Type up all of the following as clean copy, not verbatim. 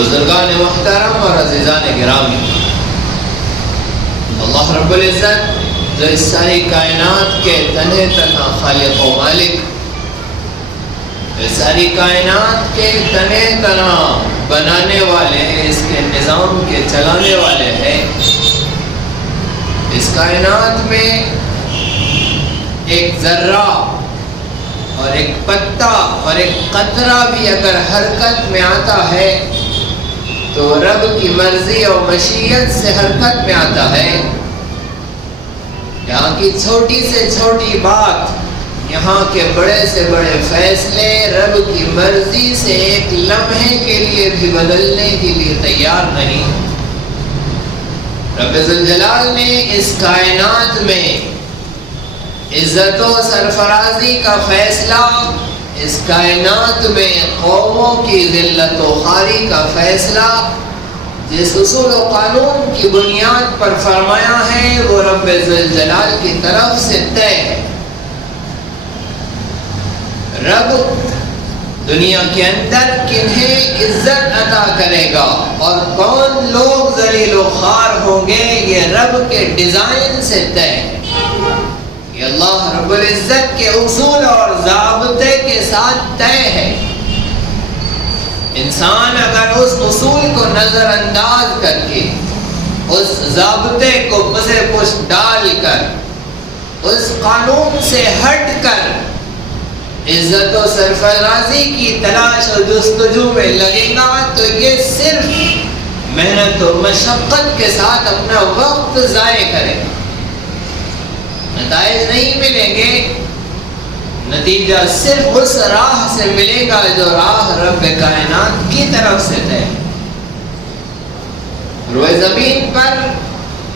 بزرگان محترم اور عزیزان گرامی، اللہ رب العزت جو اس ساری کائنات کے تنہے تنہا خالق و مالک، اس ساری کائنات کے تنہے تنہا بنانے والے، اس کے نظام کے چلانے والے ہیں، اس کائنات میں ایک ذرہ اور ایک پتا اور ایک قطرہ بھی اگر حرکت میں آتا ہے تو رب کی مرضی اور مشیت سے حرکت میں آتا ہے۔ یہاں کی چھوٹی سے چھوٹی بات، یہاں کے بڑے سے بڑے فیصلے رب کی مرضی سے ایک لمحے کے لیے بھی بدلنے کے لیے تیار نہیں۔ رب ذوالجلال نے اس کائنات میں عزت و سرفرازی کا فیصلہ، اس کائنات میں قوموں کی ذلت و خواری کا فیصلہ جس اصول و قانون کی بنیاد پر فرمایا ہے وہ رب ذوالجلال کی طرف سے طے ہے۔ رب دنیا کے اندر کنہیں عزت عطا کرے گا اور کون لوگ ذلیل و خوار ہوں گے، یہ رب کے ڈیزائن سے طے ہے۔ یہ اللہ رب العزت کے اصول اور ضابطے کے ساتھ طے ہے۔ انسان اگر اس اصول کو نظر انداز کر کے، اس ضابطے کو پسے پش ڈال کر، اس قانون سے ہٹ کر عزت و سرفرازی کی تلاش و جستجو میں لگے گا تو یہ صرف محنت و مشقت کے ساتھ اپنا وقت ضائع کرے گا، نتائج نہیں ملیں گے۔ نتیجہ صرف اس راہ سے ملے گا جو راہ رب کائنات کی طرف سے ہے۔ روئے زمین پر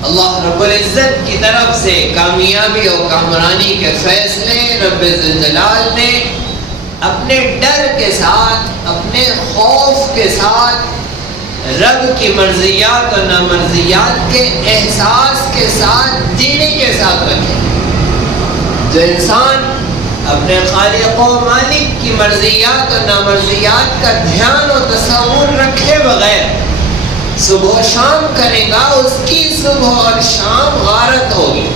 اللہ رب العزت کی طرف سے کامیابی اور کامرانی کے فیصلے رب ذوالجلال نے اپنے ڈر کے ساتھ، اپنے خوف کے ساتھ، رب کی مرضیات اور نامرضیات کے احساس کے ساتھ، جینے کے ساتھ رکھے۔ جو انسان اپنے خالق و مالک کی مرضیات اور نامرضیات کا دھیان و تصور رکھے بغیر صبح و شام کرے گا، اس کی صبح اور شام غارت ہوگی۔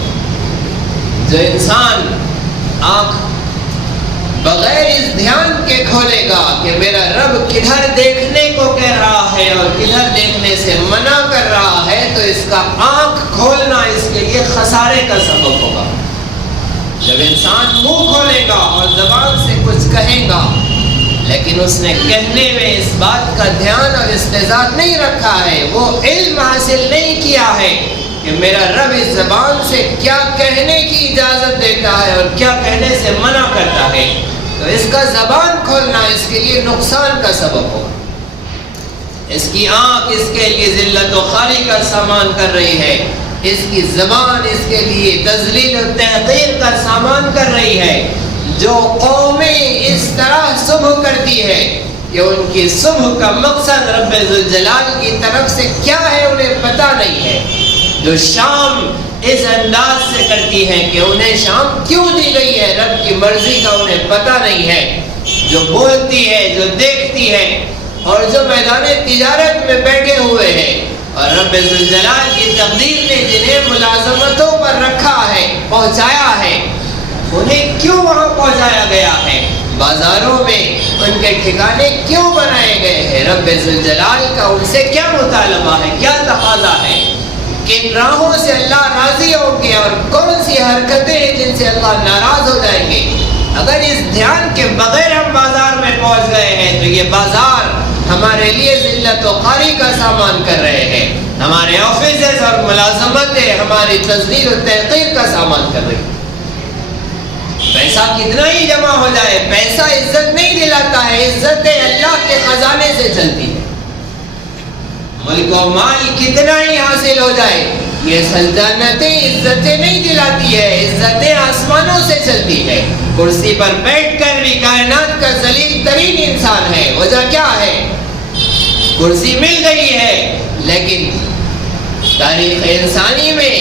جو انسان آنکھ بغیر اس دھیان کے کھولے گا کہ میرا رب کدھر دیکھنے کو کہہ رہا ہے اور کدھر دیکھنے سے منع کر رہا ہے، تو اس کا آنکھ کھولنا اس کے لیے خسارے کا سبب ہوگا۔ جب انسان منہ کھولے گا اور زبان سے کچھ کہے گا لیکن اس نے کہنے میں اس بات کا دھیان اور استعداد نہیں رکھا ہے، وہ علم حاصل نہیں کیا ہے کہ میرا رب اس زبان سے کیا کہنے کی اجازت دیتا ہے اور کیا کہنے سے منع کرتا ہے، تو اس کا زبان کھولنا اس کے لیے نقصان کا سبب ہوگا۔ اس کی آنکھ اس کے لیے ذلت و خواری کا سامان کر رہی ہے، اس کی زبان اس کے لیے تذلیل و تحقیر کا سامان کر رہی ہے۔ جو قومیں اس طرح صبح کرتی ہے کہ ان کی صبح کا مقصد رب ذوالجلال کی طرف سے کیا ہے انہیں پتہ نہیں ہے، جو شام اس انداز سے کرتی ہے کہ انہیں شام کیوں دی گئی ہے، رب کی مرضی کا انہیں پتہ نہیں ہے، جو بولتی ہے، جو دیکھتی ہے، اور جو میدان تجارت میں بیٹھے ہوئے ہیں اور رب ذوالجلال کی تقدیر نے جنہیں ملازمتوں پر رکھا ہے، پہنچایا ہے، انہیں کیوں وہاں پہنچایا گیا ہے، بازاروں میں ان کے ٹھکانے کیوں بنائے گئے ہیں، رب ذوالجلال کا ان سے کیا مطالبہ ہے، کیا تقاضا ہے، کن راہوں سے اللہ راضی ہوں گے اور کون سی حرکتیں ہیں جن سے اللہ ناراض ہو جائیں گے۔ اگر اس دھیان کے بغیر ہم بازار میں پہنچ گئے ہیں تو یہ بازار ہمارے لیے ذلت و خواری کا سامان کر رہے ہیں، ہمارے آفیسز اور ملازمتیں ہماری تذلیل و تحقیر کا سامان کر رہی ہیں۔ پیسہ کتنا ہی جمع ہو جائے، پیسہ عزت نہیں دلاتا ہے، عزت اللہ کے خزانے سے چلتی ہے۔ ملک و مال کتنا ہی حاصل ہو جائے، یہ سلطنتیں عزتیں نہیں دلاتی ہے، عزتیں آسمانوں سے چلتی ہے۔ کرسی پر بیٹھ کر بھی کائنات کا ذلیل ترین انسان ہے، وجہ کیا ہے؟ کرسی مل گئی ہے، لیکن تاریخ انسانی میں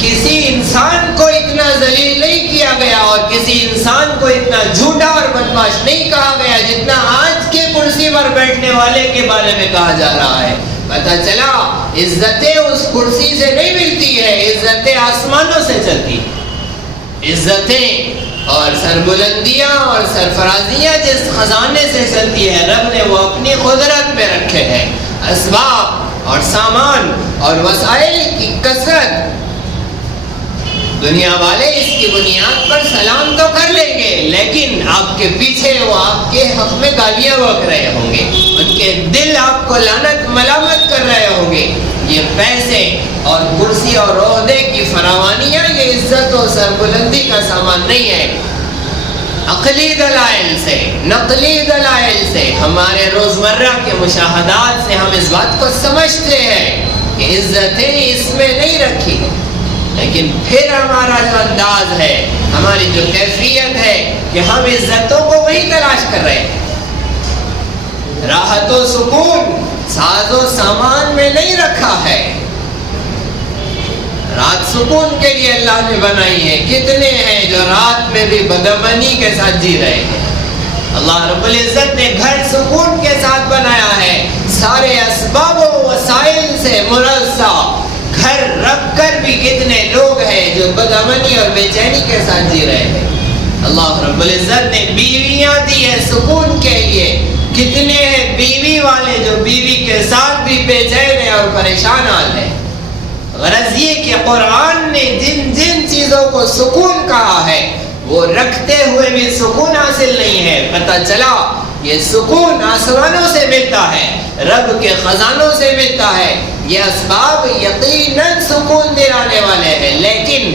کسی انسان کو اتنا ذلیل نہیں کیا گیا اور کسی انسان کو اتنا جھوٹا اور بدمعاش نہیں کہا گیا جتنا آج کے کرسی پر بیٹھنے والے کے بارے میں کہا جا رہا ہے۔ پتہ چلا عزتیں اس کرسی سے نہیں ملتی ہے، عزتیں آسمانوں سے چلتی ہیں۔ عزتیں اور سربلندیاں اور سرفرازیاں جس خزانے سے چلتی ہے، رب نے وہ اپنی قدرت میں رکھے ہیں۔ اسباب اور سامان اور وسائل کی کثرت، دنیا والے اس کی بنیاد پر سلام تو کر لیں گے، لیکن آپ کے پیچھے وہ آپ کے حق میں گالیاں بک رہے ہوں گے، ان کے دل آپ کو لعنت ملامت کر رہے ہوں گے۔ یہ پیسے اور کرسی اور عہدے کی فراوانیاں یہ عزت و سربلندی کا سامان نہیں ہے۔ عقلی دلائل سے، نقلی دلائل سے، ہمارے روزمرہ کے مشاہدات سے ہم اس بات کو سمجھتے ہیں کہ عزتیں اس میں نہیں رکھی ہیں، لیکن پھر ہمارا جو انداز ہے، ہماری جو کیفیت ہے کہ ہم عزتوں کو وہی تلاش کر رہے ہیں۔ راحت و سکون ساز و سامان میں نہیں رکھا ہے۔ رات سکون کے لیے اللہ نے بنائی ہے، کتنے ہیں جو رات میں بھی بدامنی کے ساتھ جی رہے ہیں۔ اللہ رب العزت نے گھر سکون کے ساتھ بنایا ہے، سارے اسباب و وسائل سے مرصع گھر رکھ کر بھی کتنے لوگ ہیں جو بدامنی اور بے چینی کے ساتھ جی رہے ہیں۔ اللہ رب العزت نے بیویاں دی ہے سکون کے لیے، کتنے ہیں بیوی والے جو بیوی کے ساتھ بھی بے چین ہیں اور پریشان حال ہیں۔ غرض یہ کہ قرآن نے جن جن چیزوں کو سکون کہا ہے وہ رکھتے ہوئے بھی سکون حاصل نہیں ہے۔ پتہ چلا یہ سکون آسمانوں سے ملتا ہے، رب کے خزانوں سے ملتا ہے۔ یہ اسباب یقیناً سکون دلانے والے ہیں، لیکن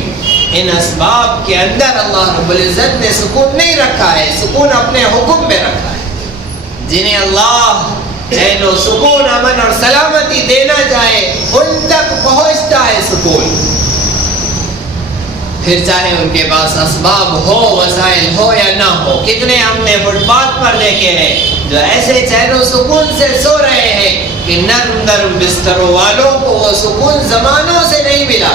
ان اسباب کے اندر اللہ رب العزت نے سکون نہیں رکھا ہے، سکون اپنے حکم میں رکھا ہے۔ جنہیں اللہ چین و سکون، امن اور سلامتی دینا چاہے ان تک پہنچتا ہے سکون، پھر چاہے ان کے پاس اسباب ہو، وسائل ہو یا نہ ہو۔ کتنے ہم نے فٹ پاتھ پر دیکھے ہیں جو ایسے چین و سکون سے سو رہے ہیں کہ نرم نرم بستروں والوں کو وہ سکون زمانوں سے نہیں ملا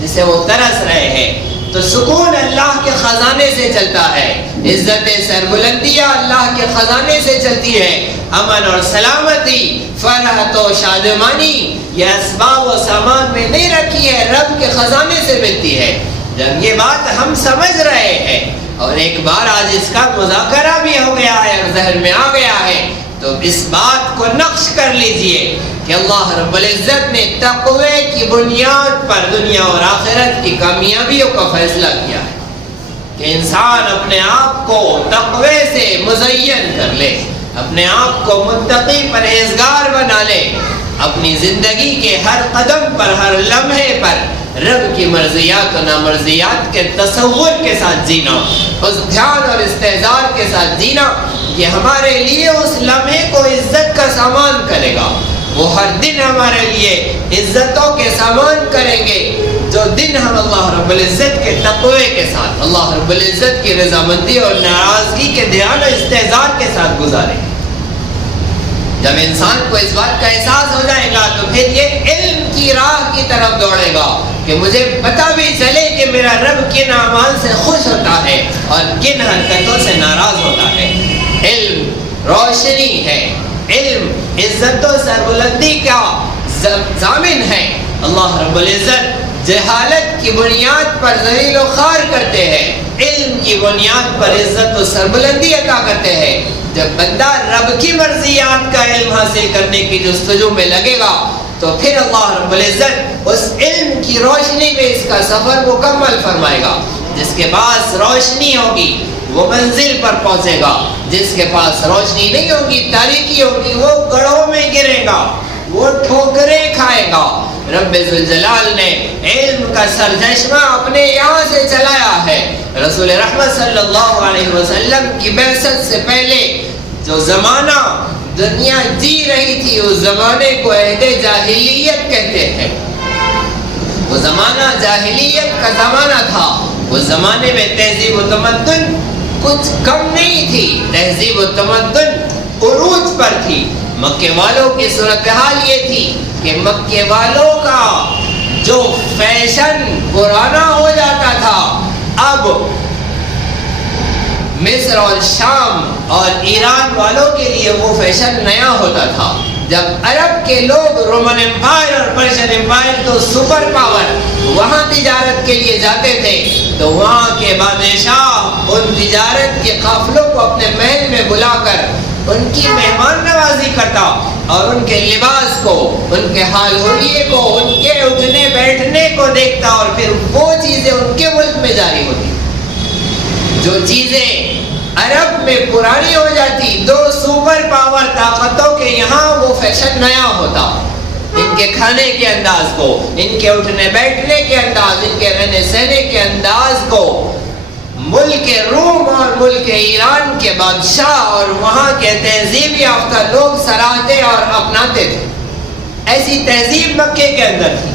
جسے وہ ترس رہے ہیں۔ تو سکون اللہ کے خزانے سے چلتا ہے، عزت سربلندیاں اللہ کے خزانے سے چلتی ہے، امن اور سلامتی، فرحت و شادمانی یہ اسباب و سامان میں نہیں رکھی ہے، رب کے خزانے سے ملتی ہے۔ جب یہ بات ہم سمجھ رہے ہیں اور ایک بار آج اس کا مذاکرہ بھی ہو گیا ہے اور ذہن میں آ گیا ہے، تو اس بات کو نقش کر لیجئے کہ اللہ رب العزت نے تقوی کی بنیاد پر دنیا اور آخرت کی کامیابیوں کا فیصلہ کیا ہے کہ انسان اپنے آپ کو تقوی سے مزین کر لے، اپنے آپ کو متقی پرہیزگار بنا لے، اپنی زندگی کے ہر قدم پر، ہر لمحے پر رب کی مرضیات و نامرضیات کے تصور کے ساتھ جینا، اس دھیان اور استحضار کے ساتھ جینا، یہ ہمارے لیے اس لمحے کو عزت کا سامان کرے گا۔ وہ ہر دن ہمارے لیے عزتوں کے سامان کریں گے جو دن ہم اللہ رب العزت کے تقوی کے ساتھ، اللہ رب العزت کی رضامندی اور ناراضگی کے دھیان و استحضار کے ساتھ گزاریں گے۔ جب انسان کو اس بات کا احساس ہو جائے گا تو پھر یہ علم کی راہ کی طرف دوڑے گا کہ مجھے پتہ بھی چلے کہ میرا رب کن اعمال سے خوش ہوتا ہے اور کن حرکتوں سے ناراض ہوتا ہے۔ علم روشنی ہے، علم عزت و سربلندی کا ضامن ہے۔ اللہ رب العزت جہالت کی بنیاد پر ذلیل و خوار کرتے ہیں، علم کی بنیاد پر عزت و سربلندی عطا کرتے ہیں۔ جب بندہ رب کی مرضیات کا علم حاصل کرنے کی جستجو میں لگے گا تو پھر اللہ رب العزت اس علم کی روشنی میں اس کا سفر مکمل فرمائے گا۔ جس کے پاس روشنی ہوگی وہ منزل پر پہنچے گا، جس کے پاس روشنی نہیں ہوگی، تاریکی ہوگی، وہ گڑھوں میں گرے گا، وہ ٹھوکریں کھائے گا۔ رب ذوالجلال نے علم کا سرچشمہ اپنے یہاں سے چلایا ہے۔ رسول رحمت صلی اللہ علیہ وسلم کی بعثت سے پہلے جو زمانہ دنیا جی رہی تھی اس زمانے کو عہد جاہلیت کہتے ہیں۔ وہ زمانہ جاہلیت کا زمانہ تھا، اس زمانے میں تہذیب و تمدن کچھ کم نہیں تھی، تہذیب و تمدن عروج پر تھی۔ مکے والوں کی صورتحال یہ تھی کہ مکے والوں کا جو فیشن پرانا ہو جاتا تھا اب مصر اور شام اور ایران والوں کے لیے وہ فیشن نیا ہوتا تھا. جب عرب کے لوگ رومن امپائر اور پرشین امپائر تو سپر پاور وہاں تجارت کے لیے جاتے تھے تو وہاں کے بادشاہ ان تجارت کے قافلوں کو اپنے محل میں بلا کر ان کی مہمان نوازی کرتا اور ان کے لباس کو، ان کے حال حلیے کو، ان کے اٹھنے بیٹھنے کو دیکھتا اور پھر وہ چیزیں ان کے ملک میں جاری ہوتی. جو چیزیں عرب میں پرانی ہو جاتی، دو سپر پاور طاقتوں کے یہاں وہ فیشن نیا ہوتا. ان کے کھانے کے انداز کو، ان کے اٹھنے بیٹھنے کے انداز، ان کے رہنے سہنے کے انداز کو ملک روم اور ملک ایران کے بادشاہ اور وہاں کے تہذیب یافتہ لوگ سراہتے اور اپناتے تھے. ایسی تہذیب مکے کے اندر تھی.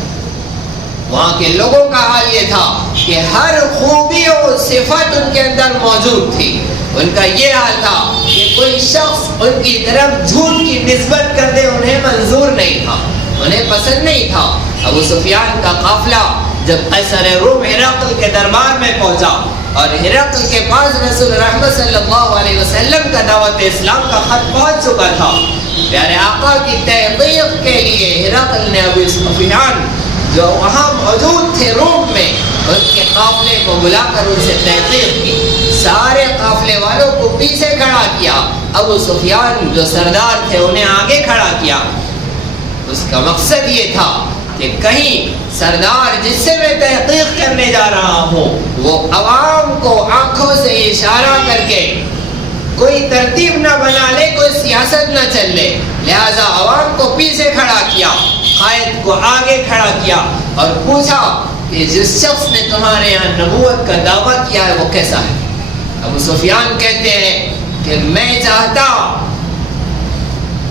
وہاں کے لوگوں کا حال یہ تھا کہ ہر خوبی و صفت ان کے اندر موجود تھی. ان کا یہ حال تھا کہ کوئی شخص ان کی طرف جھوٹ کی نسبت کر دے انہیں منظور نہیں تھا، انہیں پسند نہیں تھا. ابو سفیان کا قافلہ جب قیصر روم ہرقل کے دربار میں پہنچا اور ہرقل کے پاس رسول رحمت صلی اللہ علیہ وسلم کا دعوت اسلام کا خط پہنچ چکا تھا، پیارے آقا کی تحقیق کے لیے ہرقل نے ابو سفیان جو وہاں موجود تھے روم میں ان کے قافلے کو بلا کر ان سے تحقیق کی. سارے قافلے والوں کو پیچھے کھڑا کیا، ابو سفیان جو سردار تھے انہیں آگے کھڑا کیا. اس کا مقصد یہ تھا کہ کہیں سردار جس سے میں تحقیق کرنے جا رہا ہوں وہ عوام کو آنکھوں سے اشارہ کر کے کوئی ترتیب نہ بنا لے، کوئی سیاست نہ چل لے. لہذا عوام کو پیچھے کھڑا کیا، قائد کو آگے کھڑا کیا اور پوچھا کہ جس شخص نے تمہارے یہاں نبوت کا دعویٰ کیا ہے وہ کیسا ہے؟ ابو سفیان کہتے ہیں کہ میں چاہتا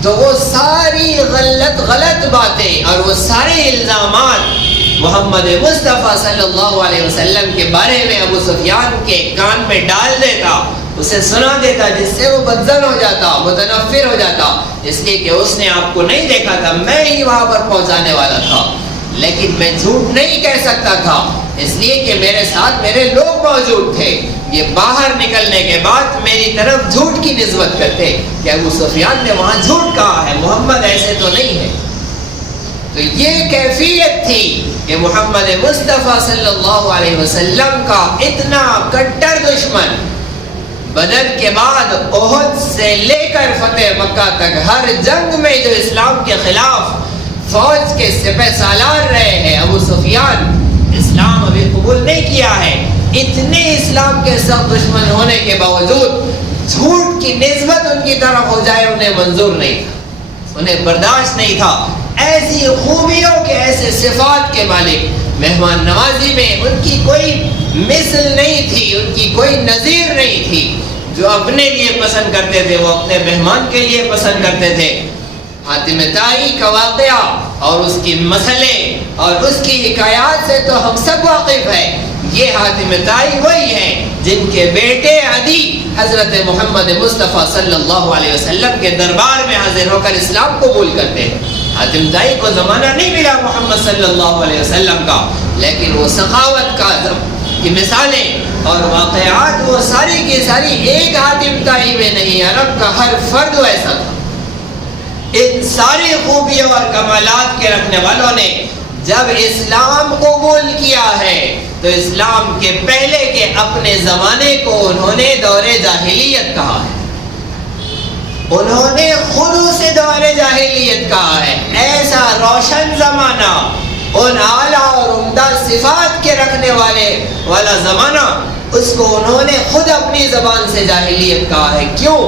تو وہ ساری غلط باتیں اور وہ سارے الزامات محمد مصطفیٰ صلی اللہ علیہ وسلم کے بارے میں ابو سفیان کے کان میں ڈال دیتا، اسے سنا دیتا، جس سے وہ بدظن ہو جاتا، متنفر ہو جاتا. اس لیے کہ اس نے آپ کو نہیں دیکھا تھا، میں ہی وہاں پر پہنچانے والا تھا. لیکن میں جھوٹ نہیں کہہ سکتا تھا اس لیے کہ میرے ساتھ میرے لوگ موجود تھے. یہ باہر نکلنے کے بعد میری طرف جھوٹ کی نسبت کرتے کہ ابو سفیان نے وہاں جھوٹ کہا ہے، محمد ایسے تو نہیں ہے. تو یہ کیفیت تھی کہ محمد مصطفیٰ صلی اللہ علیہ وسلم کا اتنا کٹر دشمن بدر کے بعد احد سے لے کر فتح مکہ تک ہر جنگ میں جو اسلام کے خلاف فوج کے سپہ سالار رہے ہیں، ابو سفیان اسلام ابھی قبول نہیں کیا ہے. اتنے اسلام کے سخت دشمن ہونے کے باوجود جھوٹ کی نسبت ان کی طرف ہو جائے انہیں منظور نہیں تھا، انہیں برداشت نہیں تھا. ایسی خوبیوں کے، ایسے صفات کے مالک، مہمان نوازی میں ان کی کوئی مثل نہیں تھی، ان کی کوئی نظیر نہیں تھی. جو اپنے لیے پسند کرتے تھے وہ اپنے مہمان کے لیے پسند کرتے تھے. حاتم طائی کا واقعہ اور اس کی مسئلے اور اس کی حکایات سے تو ہم سب واقف ہیں. یہ حاتم طائی وہی ہیں جن کے بیٹے عدی حضرت محمد مصطفیٰ صلی اللہ علیہ وسلم کے دربار میں حاضر ہو کر اسلام قبول کرتے ہیں. حاتم طائی کو زمانہ نہیں ملا محمد صلی اللہ علیہ وسلم کا، لیکن وہ سخاوت کی مثالیں اور واقعات وہ ساری کی ساری ایک حاتم طائی میں نہیں، عرب کا ہر فرد ایسا تھا. ان ساری خوبیوں اور کمالات کے رکھنے والوں نے جب اسلام قبول کیا ہے تو اسلام کے پہلے کے اپنے زمانے کو انہوں نے دور جاہلیت کہا ہے. انہوں نے خود اسے دور جاہلیت کہا ہے. ایسا روشن زمانہ، ان اعلیٰ اور عمدہ صفات کے رکھنے والا زمانہ، اس کو انہوں نے خود اپنی زبان سے جاہلیت کہا ہے. کیوں؟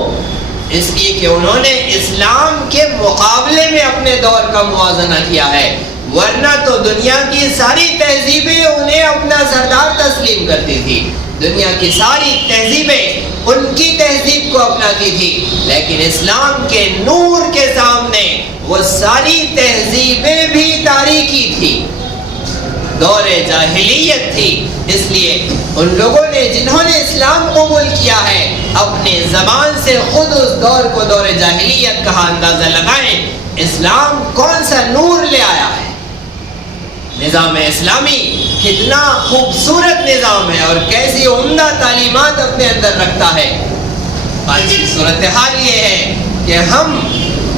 اس لیے کہ انہوں نے اسلام کے مقابلے میں اپنے دور کا موازنہ کیا ہے. ورنہ تو دنیا کی ساری تہذیبیں انہیں اپنا سردار تسلیم کرتی تھی، دنیا کی ساری تہذیبیں ان کی تہذیب کو اپناتی تھی. لیکن اسلام کے نور کے سامنے وہ ساری تہذیبیں بھی تاریکی تھی، دور جاہلیت تھی. اس لیے ان لوگوں نے جنہوں نے اسلام قبول کیا ہے اپنے زبان سے خود اس دور کو دور جاہلیت کہا. اندازہ لگائیں اسلام کون سا نور لے آیا ہے. نظام اسلامی کتنا خوبصورت نظام ہے اور کیسی عمدہ تعلیمات اپنے اندر رکھتا ہے۔ آج کی صورتحال یہ ہے کہ ہم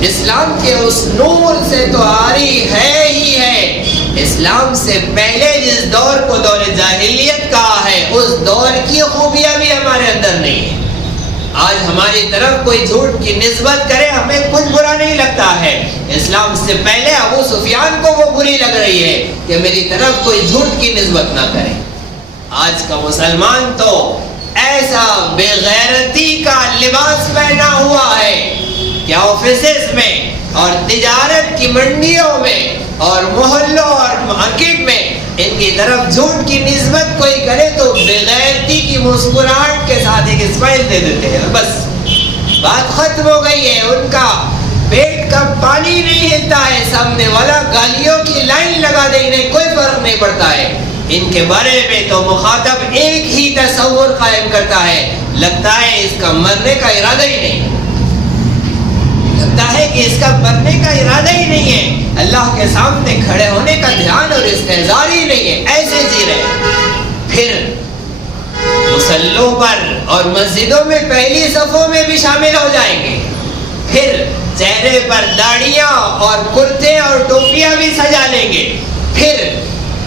اسلام کے اس نور سے تو عاری ہے ہی ہے، اسلام سے پہلے جس دور کو دور جاہلیت کہا ہے اس دور کی خوبیاں بھی ہمارے اندر نہیں ہیں۔ آج ہماری طرف کوئی جھوٹ کی نسبت کرے ہمیں کچھ برا نہیں لگتا ہے، اسلام سے پہلے ابو سفیان کو وہ بری لگ رہی ہے کہ میری طرف کوئی جھوٹ کی نسبت نہ کرے۔ آج کا مسلمان تو ایسا بے غیرتی کا لباس پہنا ہوا ہے کہ آفیسز میں اور تجارت کی منڈیوں میں اور محلوں اور مارکیٹ میں ان کی طرف جھوٹ کی نسبت کوئی کرے تو بغیرتی کی مسکراہٹ کے ساتھ ایک اسمائل دے دیتے ہیں، بس بات ختم ہو گئی ہے۔ ان کا پیٹ کا پانی نہیں ہلتا ہے، سامنے والا گالیوں کی لائن لگا دے، انہیں کوئی فرق نہیں پڑتا ہے۔ ان کے بارے میں تو مخاطب ایک ہی تصور قائم کرتا ہے، لگتا ہے اس کا مرنے کا ارادہ ہی نہیں، لگتا ہے کہ اس کا مرنے کا ارادہ ہی نہیں ہے، اللہ کے سامنے کھڑے ہونے کا دھیان اور استحضار ہی نہیں ہے، ایسے جی رہے۔ پھر مصلوں پر اور مسجدوں میں پہلی صفوں میں بھی شامل ہو جائیں گے، پھر چہرے پر داڑیاں اور کرتے اور ٹوپیاں بھی سجا لیں گے، پھر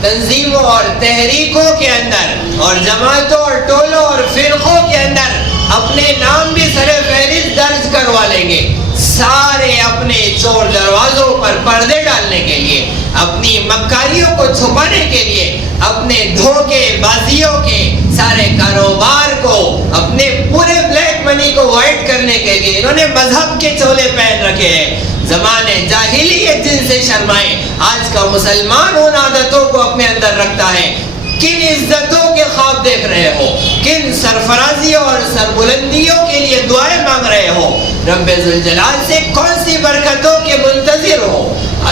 تنظیموں اور تحریکوں کے اندر اور جماعتوں اور ٹولوں اور فرقوں کے اندر اپنے نام بھی سر فہرست درج کروا لیں گے، سارے اپنے چور دروازوں پر پردے ڈالنے کے لیے، اپنی مکاریوں کو چھپانے کے لیے، اپنے دھوکے بازیوں کے سارے کاروبار کو، اپنے پورے بلیک منی کو وائٹ کرنے کے لیے انہوں نے مذہب کے چولے پہن رکھے ہیں۔ زمانے جاہلیت جن سے شرمائے، آج کا مسلمان ان عادتوں کو اپنے اندر رکھتا ہے۔ کن عزتوں کے خواب دیکھ رہے ہو، کن سرفرازیوں اور سربلندیوں کے لیے دعائیں مانگ رہے ہو، رب ذوالجلال سے کون سی برکتوں کے منتظر ہو،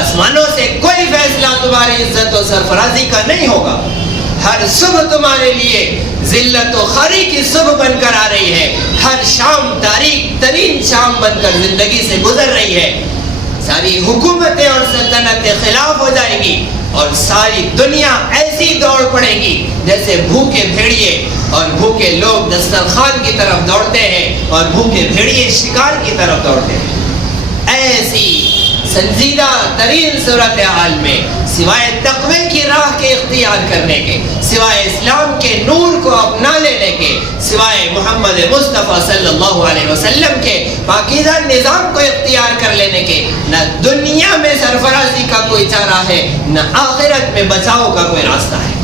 آسمانوں سے کوئی فیصلہ تمہاری عزت و سرفرازی کا نہیں ہوگا۔ ہر صبح تمہارے لیے ذلت و خواری کی صبح بن کر آ رہی ہے، ہر شام تاریک ترین شام بن کر زندگی سے گزر رہی ہے۔ ساری حکومتیں اور سلطنتیں خلاف ہو جائیں گی اور ساری دنیا ایسی دوڑ پڑے گی جیسے بھوکے بھیڑیے اور بھوکے لوگ دسترخوان کی طرف دوڑتے ہیں اور بھوکے بھیڑیے شکار کی طرف دوڑتے ہیں۔ ایسی سنجیدہ ترین صورتحال میں سوائے تقوی کی راہ کے اختیار کرنے کے، سوائے اسلام کے نور کو اپنا لینے کے، سوائے محمد مصطفیٰ صلی اللہ علیہ وسلم کے پاکیزہ نظام کو اختیار کر لینے کے، نہ دنیا میں سرفرازی کا کوئی چارہ ہے، نہ آخرت میں بچاؤ کا کوئی راستہ ہے۔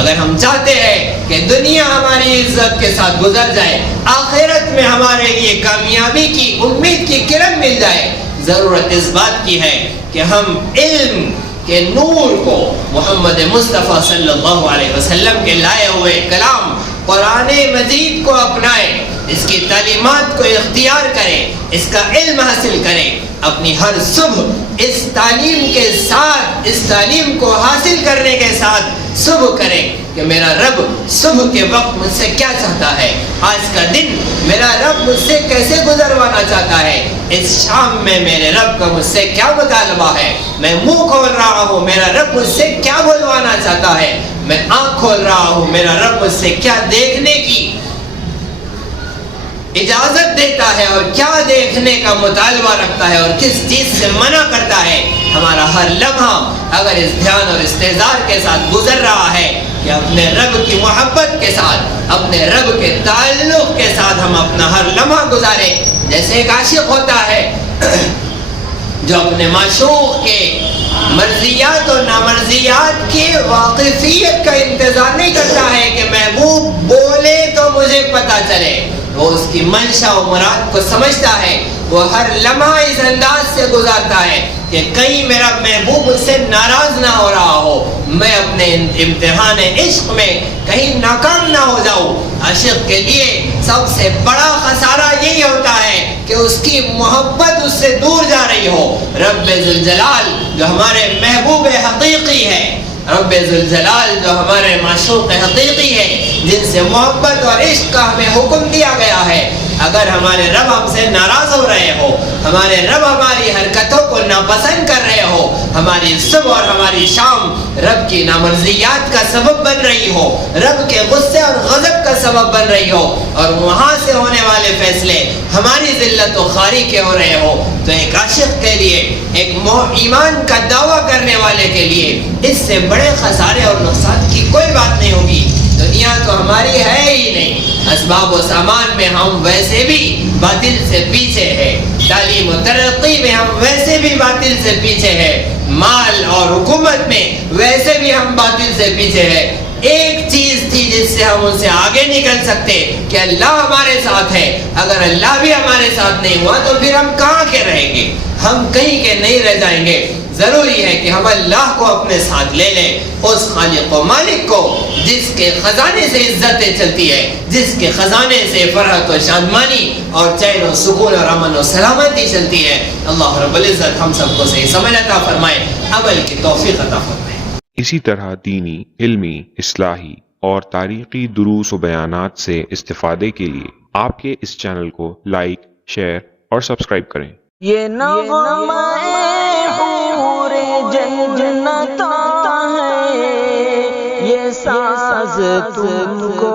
اگر ہم چاہتے ہیں کہ دنیا ہماری عزت کے ساتھ گزر جائے، آخرت میں ہمارے لیے کامیابی کی امید کی کرن مل جائے، ضرورت اس بات کی ہے کہ ہم علم کے نور کو، محمد مصطفیٰ صلی اللہ علیہ وسلم کے لائے ہوئے کلام قرآن مجید کو اپنائیں، اس کی تعلیمات کو اختیار کریں، اس کا علم حاصل کریں، اپنی ہر صبح اس تعلیم کے ساتھ، اس تعلیم کو حاصل کرنے کے ساتھ صبح کریں کہ میرا رب صبح کے وقت مجھ سے کیا چاہتا ہے، آج کا دن میرا رب مجھ سے کیسے گزروانا چاہتا ہے، اس شام میں میرے رب کا مجھ سے کیا مطالبہ ہے، میں منہ کھول رہا ہوں میرا رب مجھ سے کیا بلوانا چاہتا ہے، میں آنکھ کھول رہا ہوں میرا رب مجھ سے کیا دیکھنے کی اجازت دیتا ہے اور کیا دیکھنے کا مطالبہ رکھتا ہے اور کس چیز سے منع کرتا ہے۔ ہمارا ہر لمحہ اگر اس دھیان اور استحضار کے ساتھ گزر رہا ہے کہ اپنے رب کی محبت کے ساتھ، اپنے رب کے تعلق کے ساتھ ہم اپنا ہر لمحہ گزارے، جیسے ایک عاشق ہوتا ہے جو اپنے معشوق کے مرضیات اور نامرضیات کی واقفیت کا انتظار نہیں کرتا ہے کہ محبوب بولے تو مجھے پتا چلے، وہ اس کی منشا و مراد کو سمجھتا ہے، وہ ہر لمحہ اس انداز سے گزارتا ہے کہ کہیں میرا محبوب مجھ سے ناراض نہ ہو رہا ہو، میں اپنے امتحان عشق میں کہیں ناکام نہ ہو جاؤں۔ عاشق کے لیے سب سے بڑا خسارہ یہی ہوتا ہے کہ اس کی محبت اس سے دور جا رہی ہو۔ رب ذوالجلال جو ہمارے محبوب حقیقی ہے، رب ذوالجلال جو ہمارے معشوق حقیقی ہے، جن سے محبت اور عشق کا ہمیں حکم دیا گیا ہے، اگر ہمارے رب ہم سے ناراض ہو رہے ہو، ہمارے رب ہماری حرکتوں کو ناپسند کر رہے ہو، ہماری صبح اور ہماری شام رب کی نامرضیات کا سبب بن رہی ہو، رب کے غصے اور غضب کا سبب بن رہی ہو، اور وہاں سے ہونے والے فیصلے ہماری ذلت و خواری کے ہو رہے ہو، تو ایک عاشق کے لیے، ایک ایمان کا دعویٰ کرنے والے کے لیے اس سے بڑے خسارے اور نقصان کی کوئی بات نہیں ہوگی۔ دنیا تو ہماری ہے ہی نہیں، اسباب و سامان میں ہم ویسے بھی باطل سے پیچھے ہیں، تعلیم و ترقی میں ہم ویسے بھی باطل سے پیچھے ہیں، مال اور حکومت میں ویسے بھی ہم باطل سے پیچھے ہیں۔ ایک چیز تھی جس سے ہم ان سے آگے نکل سکتے کہ اللہ ہمارے ساتھ ہے۔ اگر اللہ بھی ہمارے ساتھ نہیں ہوا تو پھر ہم کہاں کے رہیں گے؟ ہم کہیں کے نہیں رہ جائیں گے۔ ضروری ہے کہ ہم اللہ کو اپنے ساتھ لے لیں، اس خالق و مالک کو جس کے خزانے سے عزتیں چلتی ہے، جس کے خزانے سے فرحت و شادمانی اور چین و سکون اور امن و سلامتی چلتی ہے۔ اللہ رب العزت ہم سب کو صحیح سمجھ عطا فرمائے، عمل کی توفیق عطا فرمائے۔ اسی طرح دینی، علمی، اصلاحی اور تاریخی دروس و بیانات سے استفادے کے لیے آپ کے اس چینل کو لائک، شیئر اور سبسکرائب کریں۔ یہ نغمہ حور جنت ہے، یہ ساز تم کو